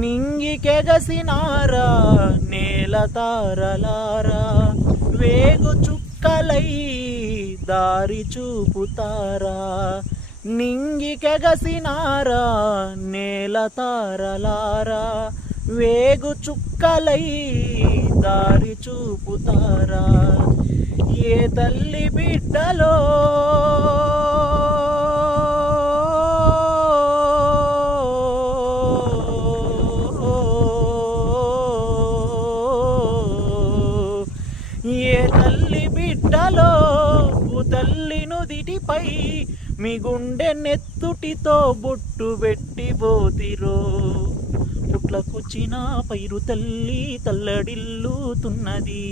నింగికెగసినారా నేల తారలారా, వేగు చుక్కలై దారి చూపుతారా. నింగికెగసినారా నేల తారలారా, వేగు చుక్కలై దారి చూపుతారా. ఏ తల్లి బిడ్డలో ఏ తల్లి బిడ్డలో తల్లి నుదిటిపై మీ గుండె నెత్తుటితో బొట్టు పెట్టి పోతిరో. పుట్లకొచ్చిన పైరు తల్లి తల్లడిల్లుతున్నది.